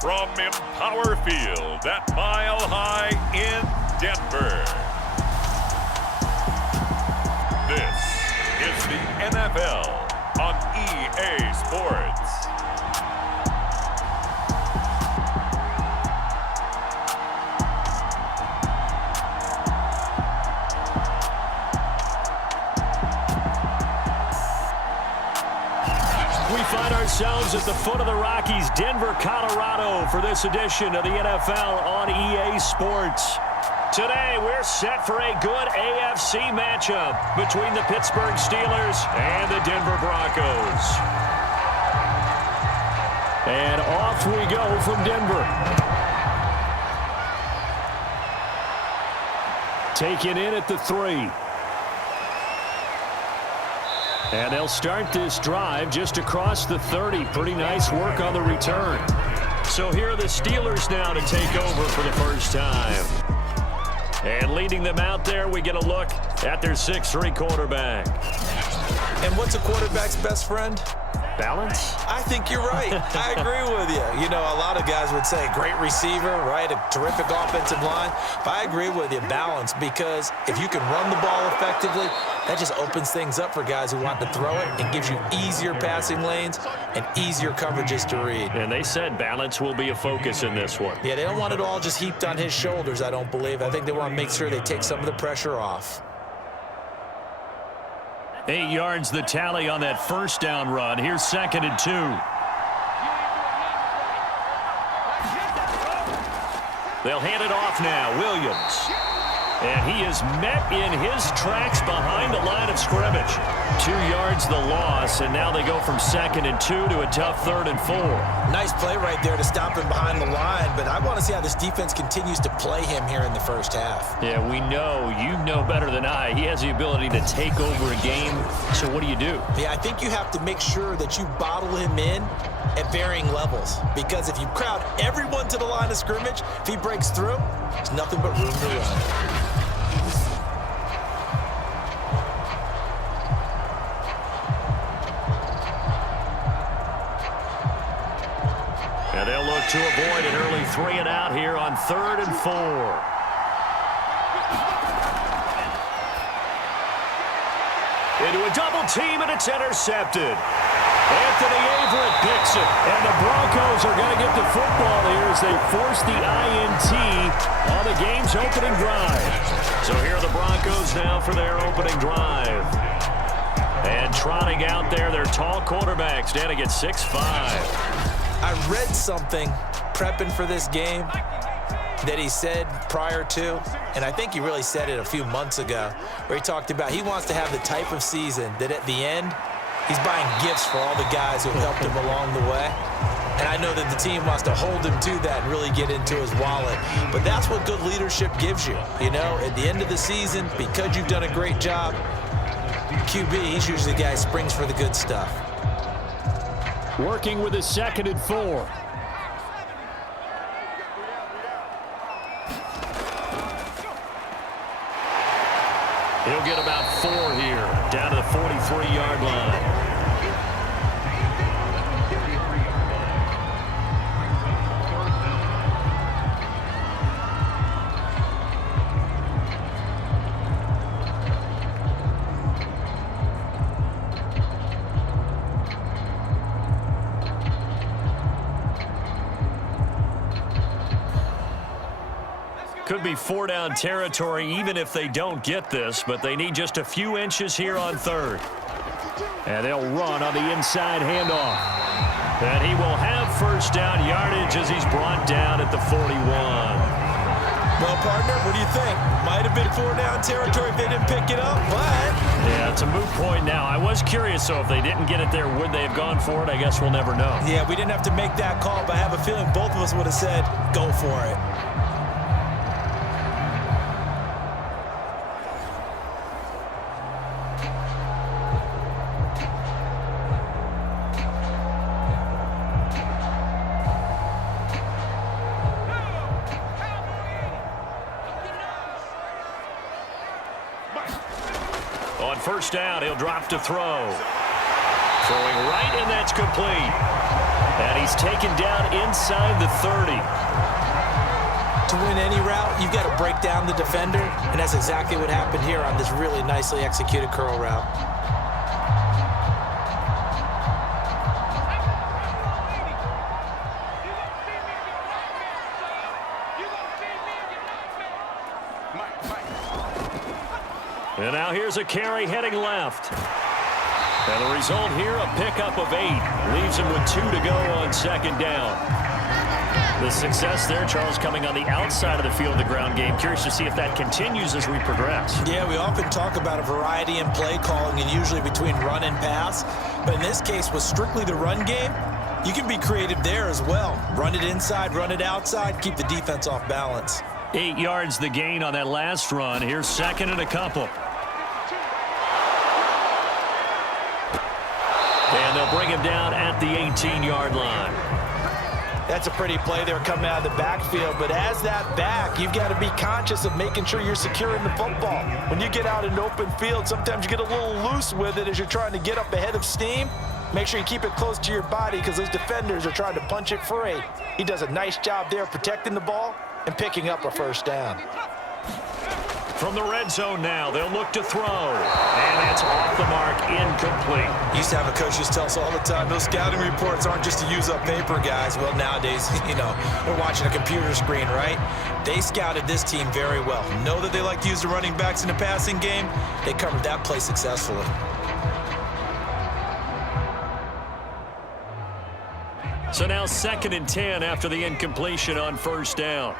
From Empower Field at Mile High in Denver, this is the NFL on EA Sports. We find ourselves at the foot of the Rockies, Denver, Colorado, for this edition of the NFL on EA Sports. Today, we're set for a good AFC matchup between the Pittsburgh Steelers and the Denver Broncos. And off we go from Denver. Taken in at the 3. And they'll start this drive just across the 30. Pretty nice work on the return. So here are the Steelers now to take over for the first time. And leading them out there, we get a look at their 6'3" quarterback. And what's a quarterback's best friend? Balance? I think you're right. I agree with you. You know, a lot of guys would say great receiver, right? A terrific offensive line. But I agree with you, balance, because if you can run the ball effectively, that just opens things up for guys who want to throw it and gives you easier passing lanes and easier coverages to read. And they said balance will be a focus in this one. Yeah, they don't want it all just heaped on his shoulders, I don't believe. I think they want to make sure they take some of the pressure off. 8 yards the tally on that first down run. Here's 2nd and 2. They'll hand it off now. Williams. And he is met in his tracks behind the line of scrimmage. 2 yards the loss, and now they go from 2nd and 2 to a tough 3rd and 4. Nice play right there to stop him behind the line, but I want to see how this defense continues to play him here in the first half. Yeah, we know. You know better than I. He has the ability to take over a game, so what do you do? Yeah, I think you have to make sure that you bottle him in at varying levels, because if you crowd everyone to the line of scrimmage, if he breaks through, there's nothing but room to run. And they'll look to avoid an early 3 and out here on 3rd and 4. Into a double team, and it's intercepted. Anthony Averett picks it, and the Broncos are going to get the football here as they force the INT on the game's opening drive. So here are the Broncos now for their opening drive. And trotting out there, their tall quarterback standing at 6'5". I read something prepping for this game that he said prior to, and I think he really said it a few months ago, where he talked about he wants to have the type of season that at the end, he's buying gifts for all the guys who have helped him along the way. And I know that the team wants to hold him to that and really get into his wallet. But that's what good leadership gives you. You know, at the end of the season, because you've done a great job, QB, he's usually the guy who springs for the good stuff. Working with his 2nd and 4. He'll get about 4 here, down to the 43-yard line. Could be 4-down territory even if they don't get this, but they need just a few inches here on 3rd. And they'll run on the inside handoff. And he will have first down yardage as he's brought down at the 41. Well, partner, what do you think? Might have been 4-down territory if they didn't pick it up, but... Yeah, it's a moot point now. I was curious, so if they didn't get it there, would they have gone for it? I guess we'll never know. Yeah, we didn't have to make that call, but I have a feeling both of us would have said, go for it. On first down, he'll drop to throw. Throwing right, and that's complete. And he's taken down inside the 30. To win any route, you've got to break down the defender, and that's exactly what happened here on this really nicely executed curl route. And now here's a carry heading left. And the result here, a pickup of 8. Leaves him with 2 to go on second down. The success there, Charles, coming on the outside of the field of the ground game. Curious to see if that continues as we progress. Yeah, we often talk about a variety in play calling and usually between run and pass. But in this case, with strictly the run game, you can be creative there as well. Run it inside, run it outside, keep the defense off balance. 8 yards the gain on that last run. Here's second and a couple. And they'll bring him down at the 18-yard line. That's a pretty play there coming out of the backfield, but as that back, you've got to be conscious of making sure you're securing the football. When you get out in open field, sometimes you get a little loose with it as you're trying to get up ahead of steam. Make sure you keep it close to your body because those defenders are trying to punch it free. He does a nice job there protecting the ball and picking up a first down. From the red zone now, they'll look to throw. And that's off the mark, incomplete. Used to have a coach just tell us all the time, those scouting reports aren't just to use up paper, guys. Well, nowadays, we're watching a computer screen, right? They scouted this team very well. Know that they like to use the running backs in the passing game. They covered that play successfully. So now 2nd and 10 after the incompletion on first down.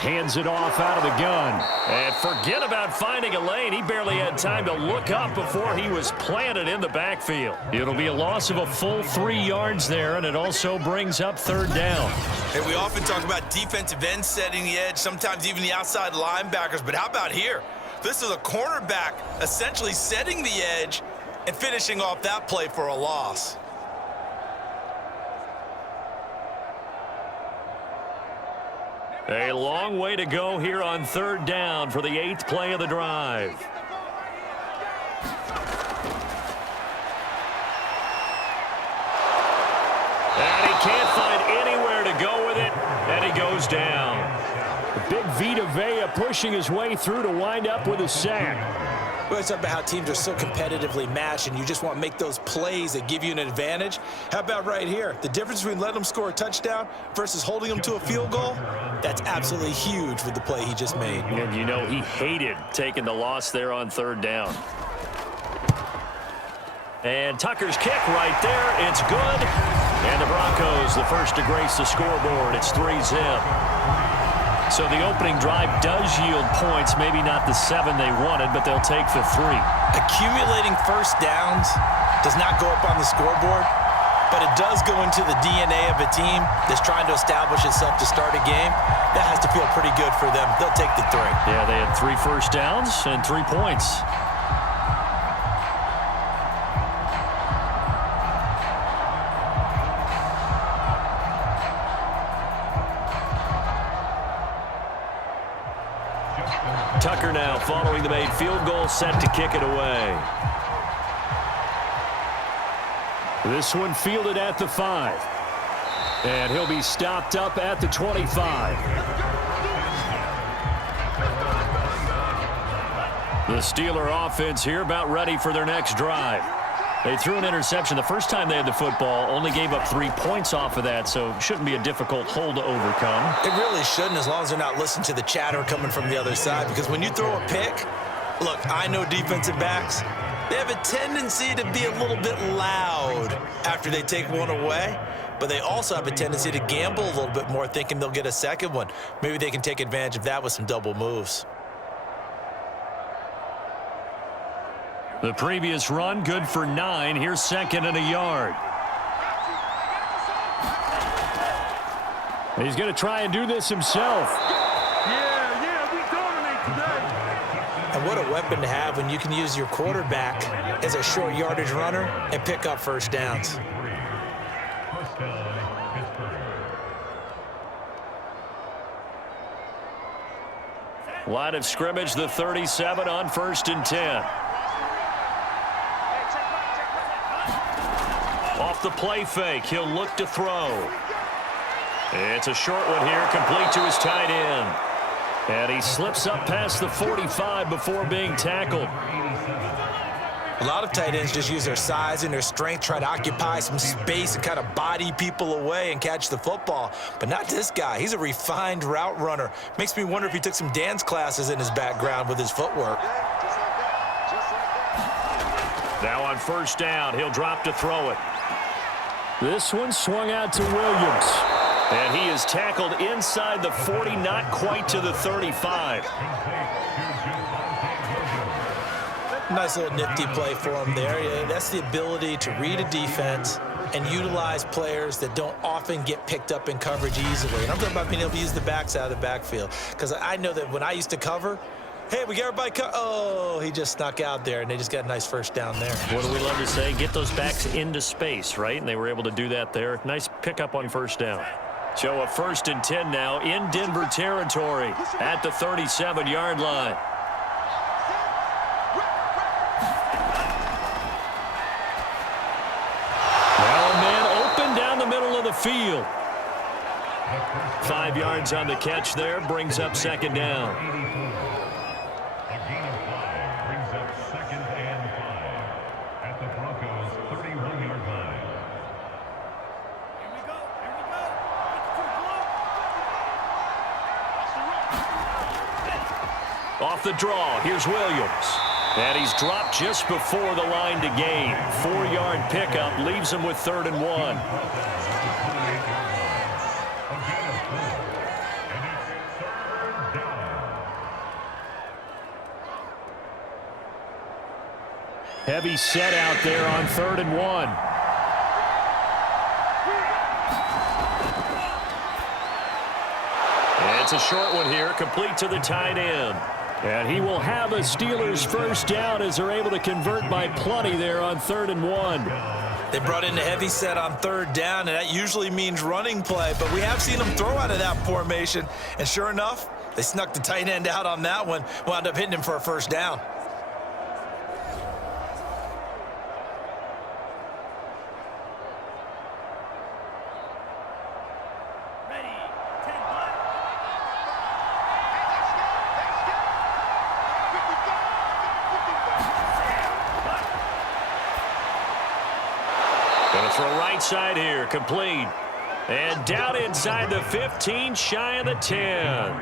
Hands it off out of the gun. And forget about finding a lane. He barely had time to look up before he was planted in the backfield. It'll be a loss of a full 3 yards there, and it also brings up third down. Hey, we often talk about defensive ends setting the edge, sometimes even the outside linebackers, but how about here? This is a cornerback essentially setting the edge and finishing off that play for a loss. A long way to go here on third down for the 8th play of the drive. And he can't find anywhere to go with it, and he goes down. Big Vita Vea pushing his way through to wind up with a sack. We always talk about how teams are so competitively matched and you just want to make those plays that give you an advantage. How about right here? The difference between letting them score a touchdown versus holding them to a field goal, that's absolutely huge with the play he just made. And he hated taking the loss there on third down. And Tucker's kick right there. It's good. And the Broncos, the first to grace the scoreboard. It's 3-zip. So the opening drive does yield points, maybe not the 7 they wanted, but they'll take the 3. Accumulating first downs does not go up on the scoreboard, but it does go into the DNA of a team that's trying to establish itself to start a game. That has to feel pretty good for them. They'll take the 3. Yeah, they had 3 first downs and 3 points. Tucker now following the made field goal, set to kick it away. This one fielded at the 5. And he'll be stopped up at the 25. The Steeler offense here about ready for their next drive. They threw an interception the first time they had the football, only gave up 3 points off of that, so it shouldn't be a difficult hole to overcome. It really shouldn't, as long as they're not listening to the chatter coming from the other side, because when you throw a pick, look, I know defensive backs, they have a tendency to be a little bit loud after they take one away, but they also have a tendency to gamble a little bit more, thinking they'll get a second one. Maybe they can take advantage of that with some double moves. The previous run, good for 9. Here's 2nd and a yard. He's going to try and do this himself. Yeah, we dominate today. And what a weapon to have when you can use your quarterback as a short yardage runner and pick up first downs. Line of scrimmage, the 37 on 1st and 10. Off the play fake, he'll look to throw. It's a short one here, complete to his tight end. And he slips up past the 45 before being tackled. A lot of tight ends just use their size and their strength, try to occupy some space and kind of body people away and catch the football. But not this guy. He's a refined route runner. Makes me wonder if he took some dance classes in his background with his footwork. Now on first down, he'll drop to throw it. This one swung out to Williams. And he is tackled inside the 40, not quite to the 35. Nice little nifty play for him there. Yeah, that's the ability to read a defense and utilize players that don't often get picked up in coverage easily. And I'm talking about being able to use the backs out of the backfield. Because I know that when I used to cover, hey, we got everybody oh, he just snuck out there, and they just got a nice first down there. What do we love to say? Get those backs into space, right? And they were able to do that there. Nice pickup on first down. So a 1st and 10 now in Denver territory at the 37-yard line. Now a man open down the middle of the field. 5 yards on the catch there, brings up 2nd down. A gain of 5 brings up 2nd and 5 at the Broncos' 31-yard line. Off the draw, here's Williams. And he's dropped just before the line to gain. 4-yard pickup leaves him with 3rd and 1. Heavy set out there on 3rd and 1. And it's a short one here, complete to the tight end. And he will have a Steelers first down as they're able to convert by plenty there on 3rd and 1. They brought in a heavy set on 3rd down, and that usually means running play. But we have seen them throw out of that formation. And sure enough, they snuck the tight end out on that one, wound up hitting him for a first down. Throw right side here, complete. And down inside the 15, shy of the 10.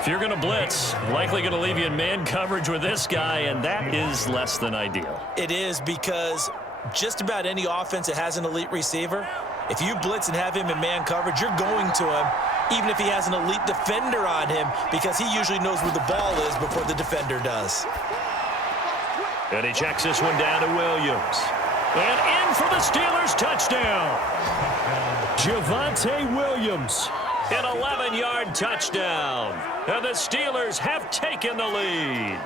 If you're going to blitz, likely going to leave you in man coverage with this guy, and that is less than ideal. It is, because just about any offense that has an elite receiver, if you blitz and have him in man coverage, you're going to him, even if he has an elite defender on him, because he usually knows where the ball is before the defender does. And he checks this one down to Williams. And in for the Steelers touchdown. Javonte Williams, an 11-yard touchdown. And the Steelers have taken the lead.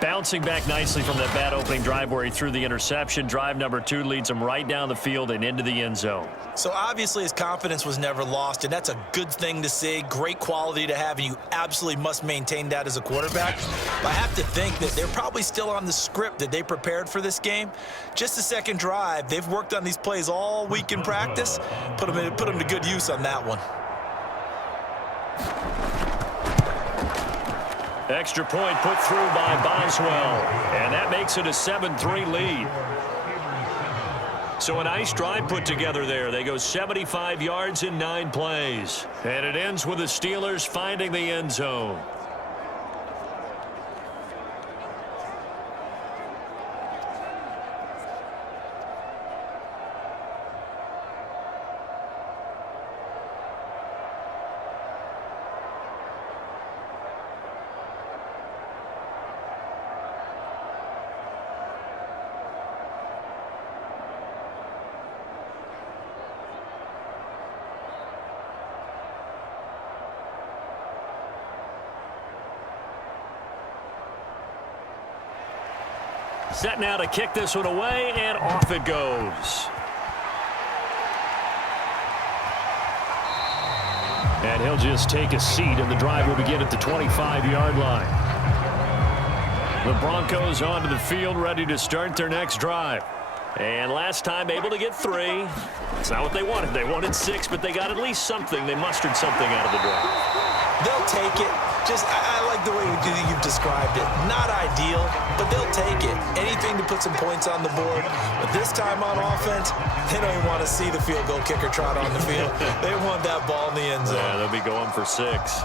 Bouncing back nicely from that bad opening drive where he threw the interception. Drive number 2 leads him right down the field and into the end zone. So obviously his confidence was never lost, and that's a good thing to see. Great quality to have, and you absolutely must maintain that as a quarterback. But I have to think that they're probably still on the script that they prepared for this game. Just the second drive, they've worked on these plays all week in practice. Put them to good use on that one. Extra point put through by Boswell, and that makes it a 7-3 lead. So a nice drive put together there. They go 75 yards in 9 plays, and it ends with the Steelers finding the end zone. Set now to kick this one away, and off it goes. And he'll just take a seat, and the drive will begin at the 25-yard line. The Broncos onto the field, ready to start their next drive. And last time able to get 3. It's not what they wanted. They wanted 6, but they got at least something. They mustered something out of the drive. They'll take it. I like the way you've described it. Not ideal, but they'll take it. Anything to put some points on the board. But this time on offense, they don't even want to see the field goal kicker trot on the field. They want that ball in the end zone. Yeah, they'll be going for 6.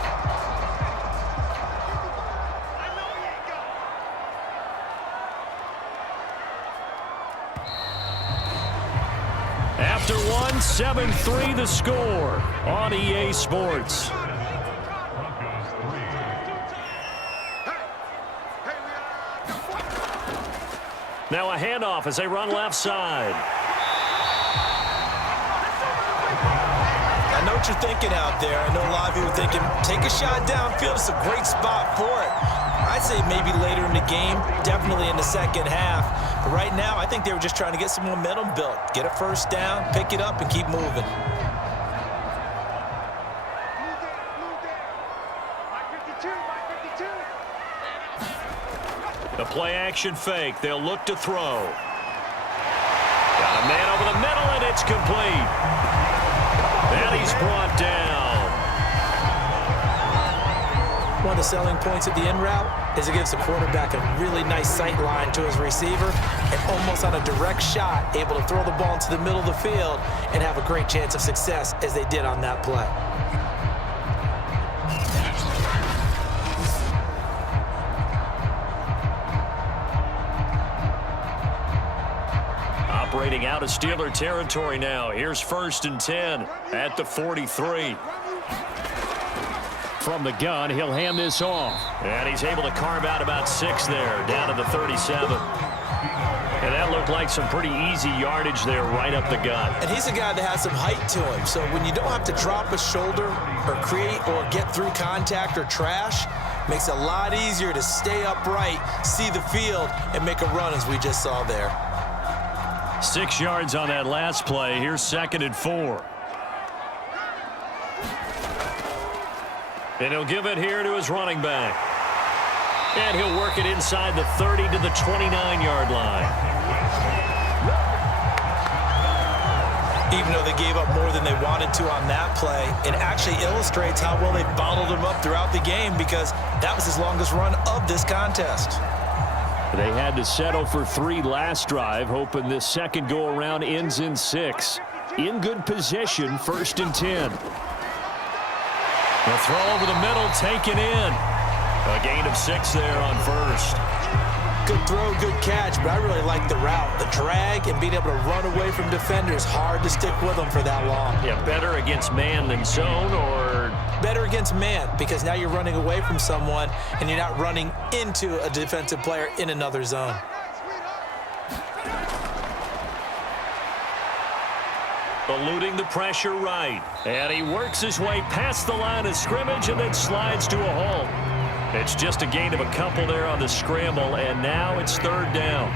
After 1, 7-3 the score on EA Sports. Now a handoff as they run left side. I know what you're thinking out there. I know a lot of you are thinking, take a shot downfield. It's a great spot for it. I'd say maybe later in the game, definitely in the second half. But right now, I think they were just trying to get some momentum built. Get a first down, pick it up, and keep moving. The play-action fake. They'll look to throw. Got a man over the middle, and it's complete. And he's brought down. One of the selling points of the in route is it gives the quarterback a really nice sight line to his receiver and almost on a direct shot able to throw the ball into the middle of the field and have a great chance of success as they did on that play. Operating out of Steeler territory now. Here's 1st and 10 at the 43. From the gun, he'll hand this off. And he's able to carve out about 6 there, down to the 37. And that looked like some pretty easy yardage there right up the gut. And he's a guy that has some height to him. So when you don't have to drop a shoulder or create or get through contact or trash, makes it a lot easier to stay upright, see the field, and make a run as we just saw there. 6 yards on that last play. Here's 2nd and 4. And he'll give it here to his running back. And he'll work it inside the 30 to the 29-yard line. Even though they gave up more than they wanted to on that play, it actually illustrates how well they bottled him up throughout the game because that was his longest run of this contest. They had to settle for 3 last drive, hoping this second go-around ends in 6. In good position, 1st and 10. The throw over the middle, taken in. A gain of 6 there on 1st. Good throw, good catch, but I really like the route. The drag and being able to run away from defenders, hard to stick with them for that long. Yeah, better against man than zone, or? Better against man, because now you're running away from someone and you're not running into a defensive player in another zone. Eluding the pressure right. And he works his way past the line of scrimmage and then slides to a halt. It's just a gain of a couple there on the scramble, and now it's 3rd down.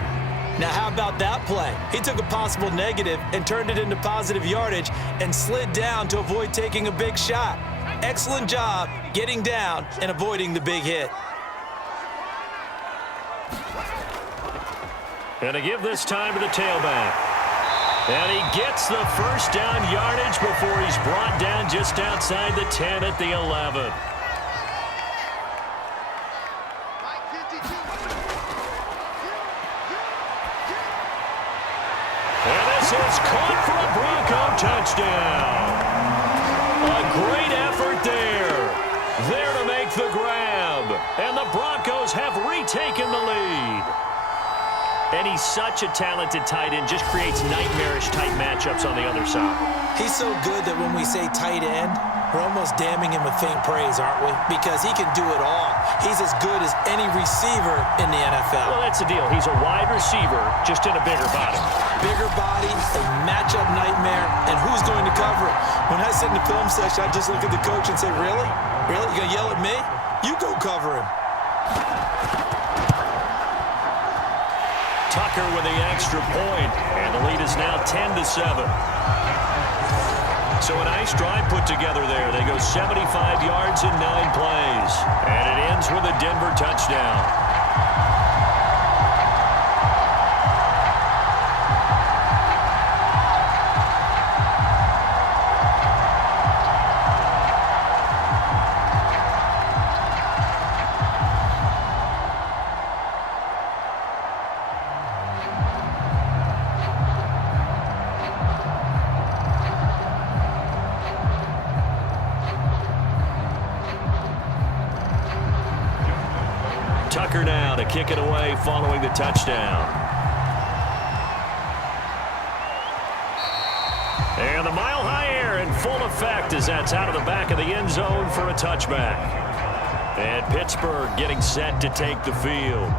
Now, how about that play? He took a possible negative and turned it into positive yardage and slid down to avoid taking a big shot. Excellent job getting down and avoiding the big hit. And to give this time to the tailback. And he gets the first down yardage before he's brought down just outside the 10 at the 11. And this is caught for a Bronco touchdown. A great effort there. There to make the grab. And the Broncos have retaken the lead. And he's such a talented tight end, just creates nightmarish-type matchups on the other side. He's so good that when we say tight end, we're almost damning him with faint praise, aren't we? Because he can do it all. He's as good as any receiver in the NFL. Well, that's the deal. He's a wide receiver, just in a bigger body. Bigger body, a matchup nightmare, and who's going to cover it? When I sit in the film session, I just look at the coach and say, really? Really? You going to yell at me? You go cover him. Tucker with the extra point, and the lead is now 10-7. So a nice drive put together there. They go 75 yards in 9 plays, and it ends with a Denver touchdown. kick it away following the touchdown. And the mile-high air in full effect as that's out of the back of the end zone for a touchback. And Pittsburgh getting set to take the field.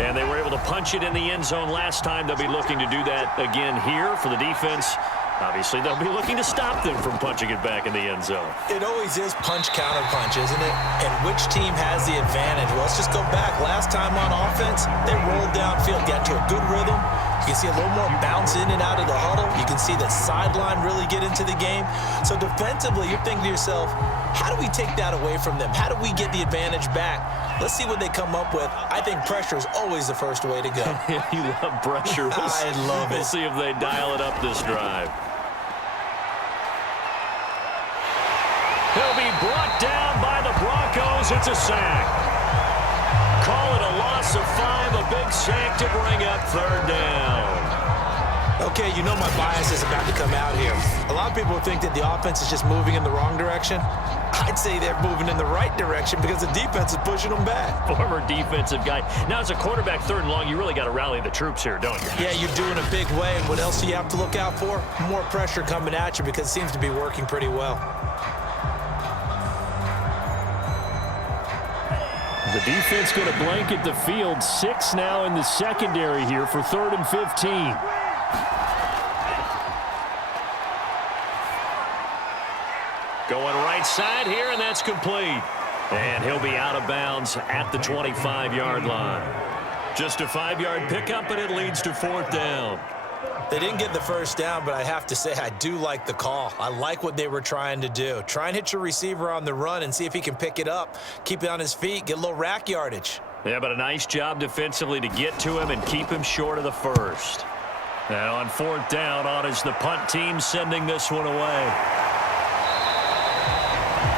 And they were able to punch it in the end zone last time. They'll be looking to do that again here for the defense. Obviously, they'll be looking to stop them from punching it back in the end zone. It always is punch-counter-punch, isn't it? And which team has the advantage? Well, let's just go back. Last time on offense, they rolled downfield, got to a good rhythm. You can see a little more bounce in and out of the huddle. You can see the sideline really get into the game. So defensively, you're thinking to yourself, how do we take that away from them? How do we get the advantage back? Let's see what they come up with. I think pressure is always the first way to go. You love pressure. I love it. We'll see if they dial it up this drive. He'll be brought down by the Broncos. It's a sack. Call it a loss of 5, a big sack to bring up third down. Okay, you know my bias is about to come out here. A lot of people think that the offense is just moving in the wrong direction. I'd say they're moving in the right direction because the defense is pushing them back. Former defensive guy. Now, as a quarterback, third and long, you really got to rally the troops here, don't you? Yeah, you're doing a big way. What else do you have to look out for? More pressure coming at you because it seems to be working pretty well. The defense going to blanket the field. 6 now in the secondary here for 3rd and 15. Going right side here, and that's complete. And he'll be out of bounds at the 25-yard line. Just a 5-yard pickup, and it leads to 4th down. They didn't get the first down, but I have to say I do like the call. I like what they were trying to do. Try and hit your receiver on the run and see if he can pick it up, keep it on his feet, get a little rack yardage. Yeah, but a nice job defensively to get to him and keep him short of the first. Now on 4th down, on is the punt team sending this one away.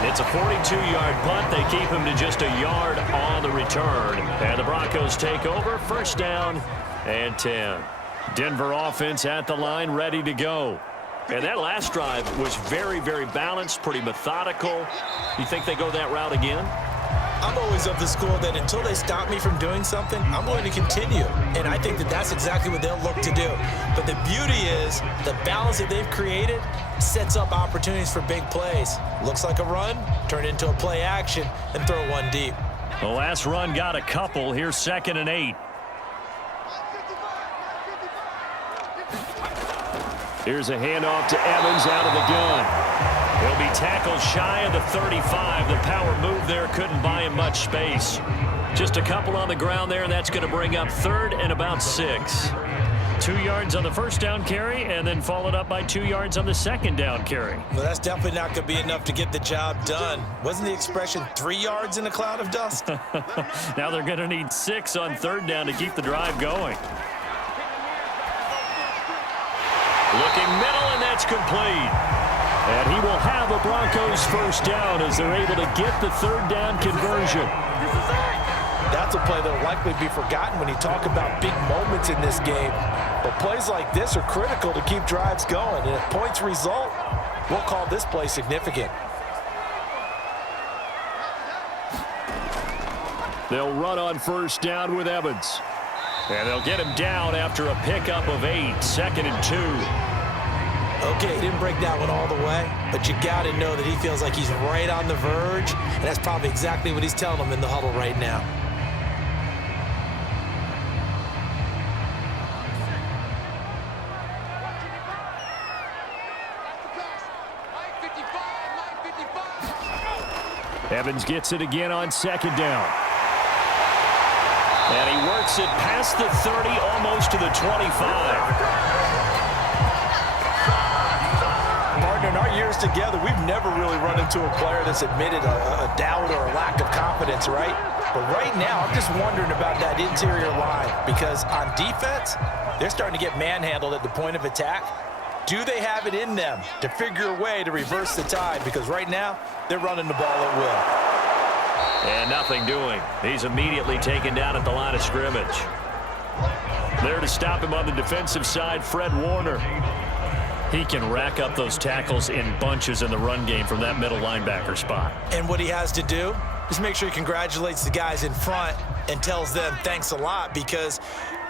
It's a 42-yard punt. They keep him to just a yard on the return. And the Broncos take over. 1st down and 10. Denver offense at the line, ready to go. And that last drive was very, very balanced, pretty methodical. You think they go that route again? I'm always of the school that until they stop me from doing something, I'm going to continue. And I think that that's exactly what they'll look to do. But the beauty is the balance that they've created sets up opportunities for big plays. Looks like a run, turn into a play action, and throw one deep. The last run got a couple. Here's 2nd and 8. Here's a handoff to Evans out of the gun. He'll be tackled shy of the 35. The power move there couldn't buy him much space. Just a couple on the ground there, and that's going to bring up 3rd and about 6. 2 yards on the 1st down carry, and then followed up by 2 yards on the 2nd down carry. Well, that's definitely not going to be enough to get the job done. Wasn't the expression 3 yards in a cloud of dust? Now they're going to need 6 on 3rd down to keep the drive going. Looking middle, and that's complete. And he will have a Broncos 1st down as they're able to get the 3rd down conversion. That's a play that will likely be forgotten when you talk about big moments in this game. But plays like this are critical to keep drives going. And if points result, we'll call this play significant. They'll run on 1st down with Evans. And they'll get him down after a pickup of 8, 2nd and 2. Okay, he didn't break that one all the way, but you got to know that he feels like he's right on the verge, and that's probably exactly what he's telling them in the huddle right now. Evans gets it again on 2nd down. And he works it past the 30, almost to the 25. Martin, in our years together, we've never really run into a player that's admitted a doubt or a lack of confidence, right? But right now, I'm just wondering about that interior line because on defense, they're starting to get manhandled at the point of attack. Do they have it in them to figure a way to reverse the tide? Because right now, they're running the ball at will. And nothing doing. He's immediately taken down at the line of scrimmage. There to stop him on the defensive side, Fred Warner. He can rack up those tackles in bunches in the run game from that middle linebacker spot. And what he has to do, just make sure he congratulates the guys in front and tells them thanks a lot, because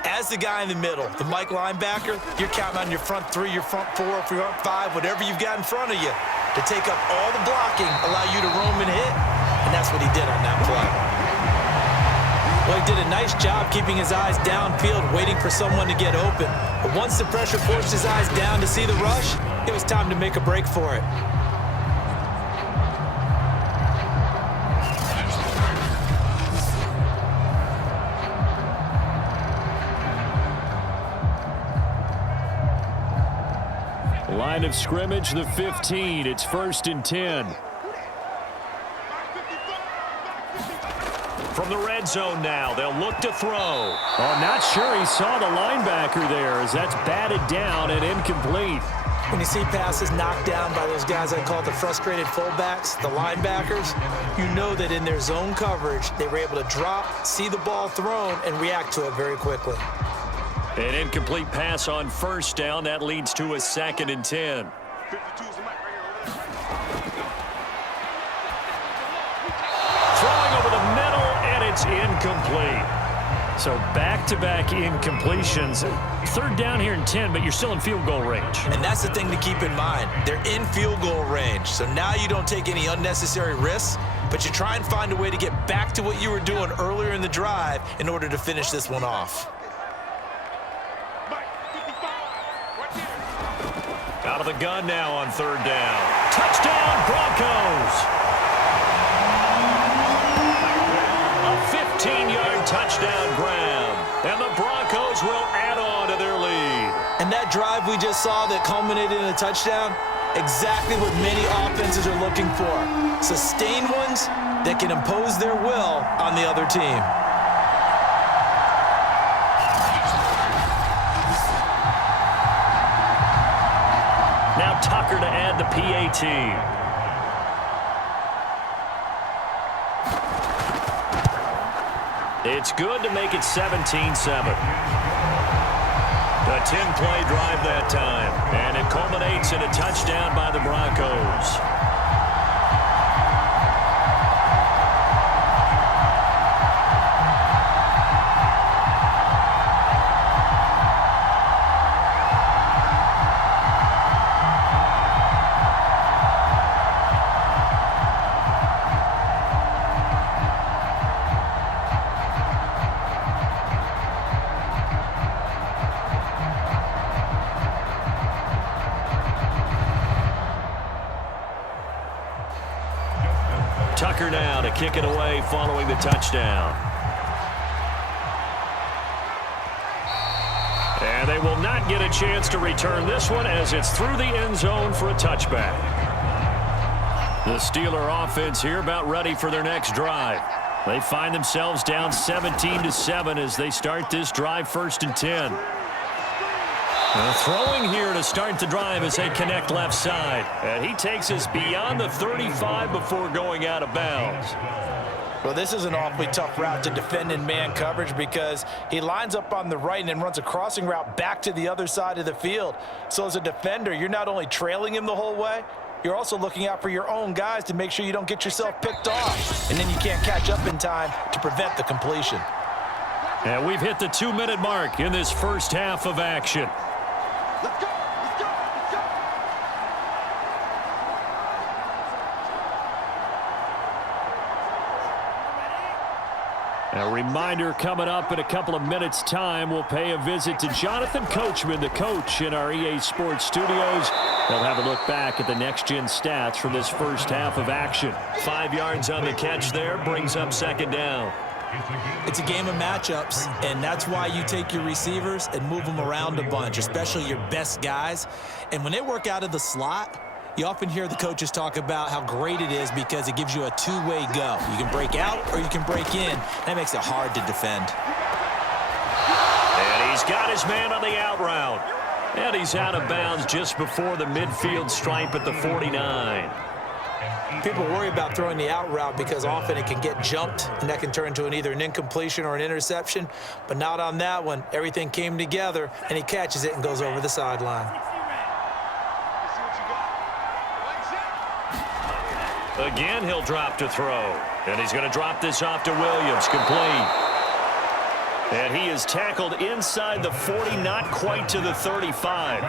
as the guy in the middle, the Mike linebacker, you're counting on your front three, your front four, your front five, whatever you've got in front of you to take up all the blocking, allow you to roam and hit, and that's what he did on that play. Well, he did a nice job keeping his eyes downfield, waiting for someone to get open. But once the pressure forced his eyes down to see the rush, it was time to make a break for it. Line of scrimmage, the 15. It's 1st and 10. From the red zone now, they'll look to throw. Oh, not sure he saw the linebacker there, as that's batted down and incomplete. When you see passes knocked down by those guys I call the frustrated fullbacks, the linebackers, you know that in their zone coverage, they were able to drop, see the ball thrown, and react to it very quickly. An incomplete pass on 1st down. That leads to a 2nd and 10. Throwing over the middle, and it's incomplete. So back-to-back incompletions. 3rd down here and 10, but you're still in field goal range. And that's the thing to keep in mind. They're in field goal range. So now you don't take any unnecessary risks, but you try and find a way to get back to what you were doing earlier in the drive in order to finish this one off. Out of the gun now on 3rd down. Touchdown, Broncos! A 15-yard touchdown grab, and the Broncos will add on to their lead. And that drive we just saw that culminated in a touchdown, exactly what many offenses are looking for. Sustained ones that can impose their will on the other team. Now Tucker to add the PAT. It's good to make it 17-7. A 10-play drive that time, and it culminates in a touchdown by the Broncos. Tucker now to kick it away following the touchdown. And they will not get a chance to return this one as it's through the end zone for a touchback. The Steeler offense here about ready for their next drive. They find themselves down 17-7 as they start this drive 1st and 10. Throwing here to start the drive as they connect left side. And he takes us beyond the 35 before going out of bounds. Well, this is an awfully tough route to defend in man coverage because he lines up on the right and then runs a crossing route back to the other side of the field. So as a defender, you're not only trailing him the whole way, you're also looking out for your own guys to make sure you don't get yourself picked off. And then you can't catch up in time to prevent the completion. And we've hit the 2-minute mark in this first half of action. Let's go! Let's go! Let's go! A reminder coming up in a couple of minutes' time. We'll pay a visit to Jonathan Coachman, the coach in our EA Sports studios. They'll have a look back at the next-gen stats from this first half of action. 5 yards on the catch there, brings up 2nd down. It's a game of matchups, and that's why you take your receivers and move them around a bunch, especially your best guys. And when they work out of the slot, you often hear the coaches talk about how great it is because it gives you a two-way go. You can break out or you can break in. That makes it hard to defend. And he's got his man on the out route. And he's out of bounds just before the midfield stripe at the 49. People worry about throwing the out route because often it can get jumped, and that can turn into either an incompletion or an interception. But not on that one. Everything came together, and he catches it and goes over the sideline. Again, he'll drop to throw. And he's going to drop this off to Williams, complete. And he is tackled inside the 40, not quite to the 35.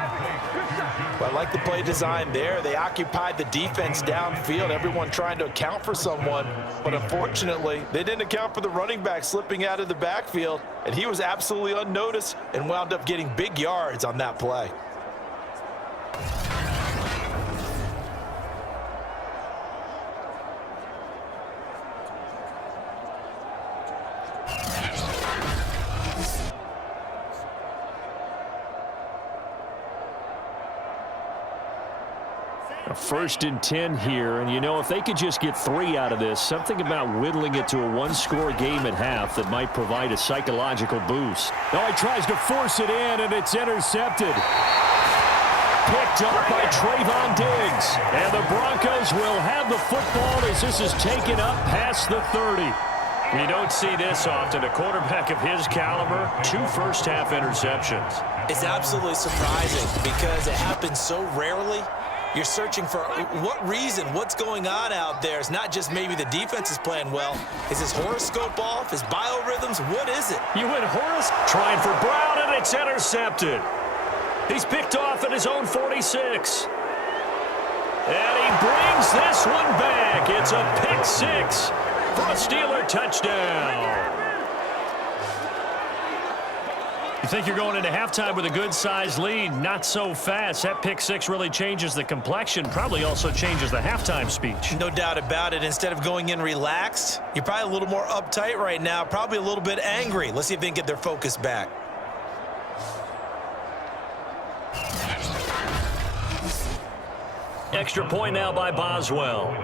Well, I like the play design there. They occupied the defense downfield, everyone trying to account for someone. But unfortunately, they didn't account for the running back slipping out of the backfield. And he was absolutely unnoticed and wound up getting big yards on that play. A 1st and 10 here, and you know, if they could just get 3 out of this, something about whittling it to a one-score game at half that might provide a psychological boost. Now he tries to force it in, and it's intercepted. Picked up by Trayvon Diggs. And the Broncos will have the football as this is taken up past the 30. You don't see this often. A quarterback of his caliber, 2 first-half interceptions. It's absolutely surprising because it happens so rarely. You're searching for what reason, what's going on out there. It's not just maybe the defense is playing well. Is his horoscope off? His biorhythms? What is it? You went trying for Brown, and it's intercepted. He's picked off at his own 46. And he brings this one back. It's a pick 6 for a Steeler touchdown. You think you're going into halftime with a good-sized lead. Not so fast. That pick 6 really changes the complexion. Probably also changes the halftime speech. No doubt about it. Instead of going in relaxed, you're probably a little more uptight right now. Probably a little bit angry. Let's see if they can get their focus back. Extra point now by Boswell.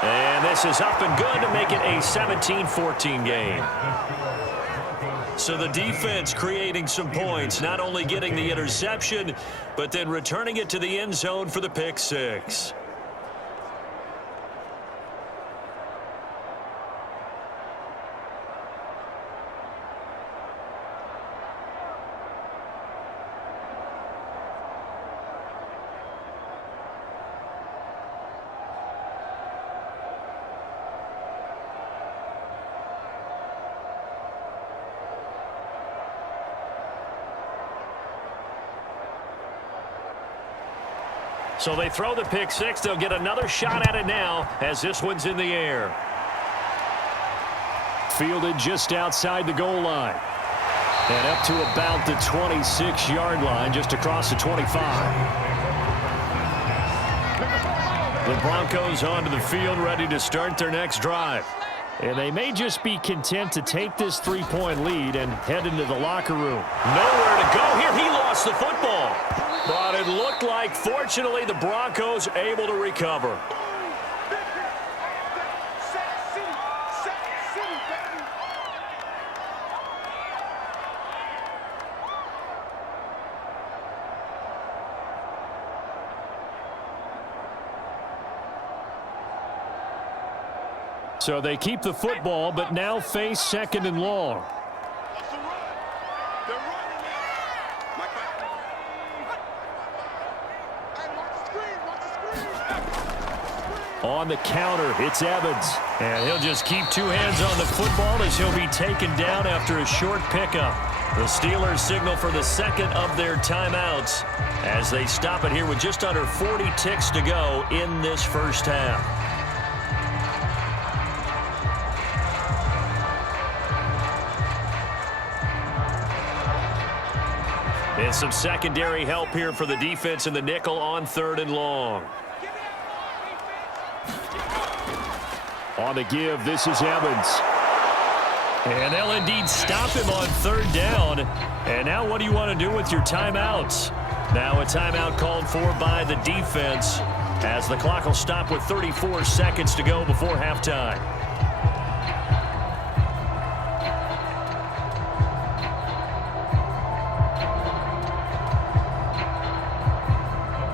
And this is up and good to make it a 17-14 game. So the defense creating some points, not only getting the interception, but then returning it to the end zone for the pick 6. So they throw the pick 6. They'll get another shot at it now as this one's in the air. Fielded just outside the goal line. And up to about the 26-yard line, just across the 25. The Broncos onto the field, ready to start their next drive. And they may just be content to take this 3-point lead and head into the locker room. Nowhere to go here. He lost the football. But it looked like, fortunately, the Broncos able to recover. So they keep the football, but now face 2nd and long. On the counter, it's Evans. And he'll just keep 2 hands on the football as he'll be taken down after a short pickup. The Steelers signal for the 2nd of their timeouts as they stop it here with just under 40 ticks to go in this first half. And some secondary help here for the defense in the nickel on 3rd and long. On the give, this is Evans. And they'll indeed stop him on 3rd down. And now what do you want to do with your timeouts? Now a timeout called for by the defense as the clock will stop with 34 seconds to go before halftime.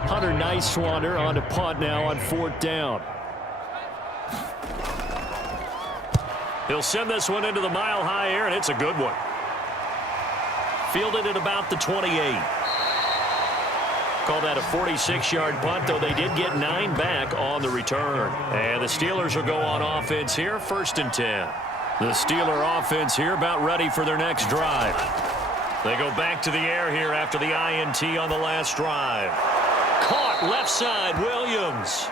Hunter Nicewander on to punt now on 4th down. He'll send this one into the mile-high air, and it's a good one. Fielded at about the 28. Call that a 46-yard punt, though they did get 9 back on the return. And the Steelers will go on offense here, 1st and 10. The Steeler offense here about ready for their next drive. They go back to the air here after the INT on the last drive. Caught left side, Williams.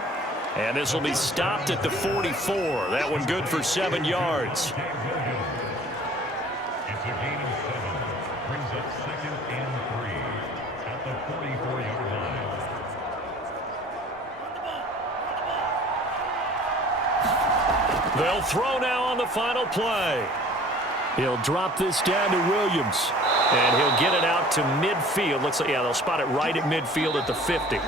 And this will be stopped at the 44. That one good for 7 yards. It's a gain of 7. Brings up 2nd and 3 at the 44-yard line. They'll throw now on the final play. He'll drop this down to Williams. And he'll get it out to midfield. Looks like, yeah, they'll spot it right at midfield at the 50.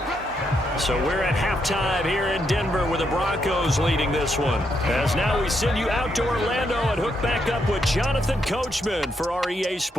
So we're at halftime here in Denver with the Broncos leading this one. As now we send you out to Orlando and hook back up with Jonathan Coachman for our EA Sports.